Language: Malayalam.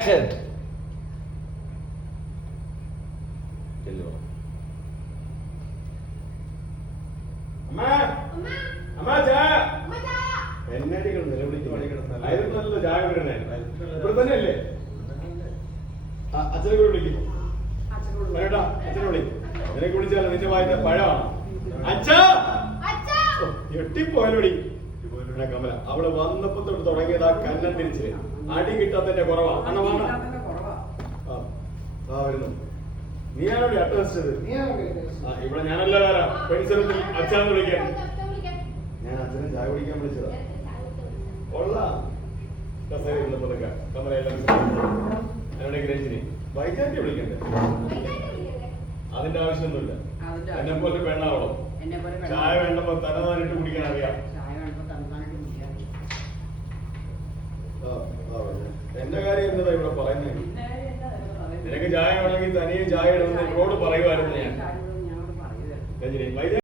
Action. തന്നെയല്ലേ അച്ഛനെ കൂടെ വിളിക്കും വേണ്ടാ അച്ഛനെ വിളിക്കും നിനക്ക് വിളിച്ചാൽ നിന്റെ വായന പഴമാണ് അച്ഛാ എട്ടിപ്പോയലോടി കമല അവള് വന്നപ്പോ തൊട്ട് തുടങ്ങിയത് ആ കന്നം തിരിച്ച് അടി കിട്ടാത്തതിന്റെ കുറവാ അണ്ണ വേണ്ട വരുന്നു നീയാണോ അട്ടത് ഇവിടെ ഞാനല്ല വരാം പരിസരത്തിൽ അച്ഛാന്ന് വിളിക്കാൻ ഞാൻ അച്ഛനെ ചായ കുടിക്കാൻ വിളിച്ചതാ കൊള്ളാം കമലയെല്ലാം രഞ്ജിനി വൈകാട്ടി വിളിക്കണ്ടേ അതിന്റെ ആവശ്യമൊന്നുമില്ല എന്നെ പോലെ പെണ്ണാവണം ചായ വേണ്ടപ്പോ തലനാനിട്ട് കുടിക്കാൻ അറിയാം എന്റെ കാര്യം എന്നതാ ഇവിടെ പറയുന്നത് നിനക്ക് ചായ വേണമെങ്കിൽ തനിയെ ചായ ഇടുന്ന എന്നോട് പറയുമായിരുന്നു ഞാൻ രഞ്ജിനി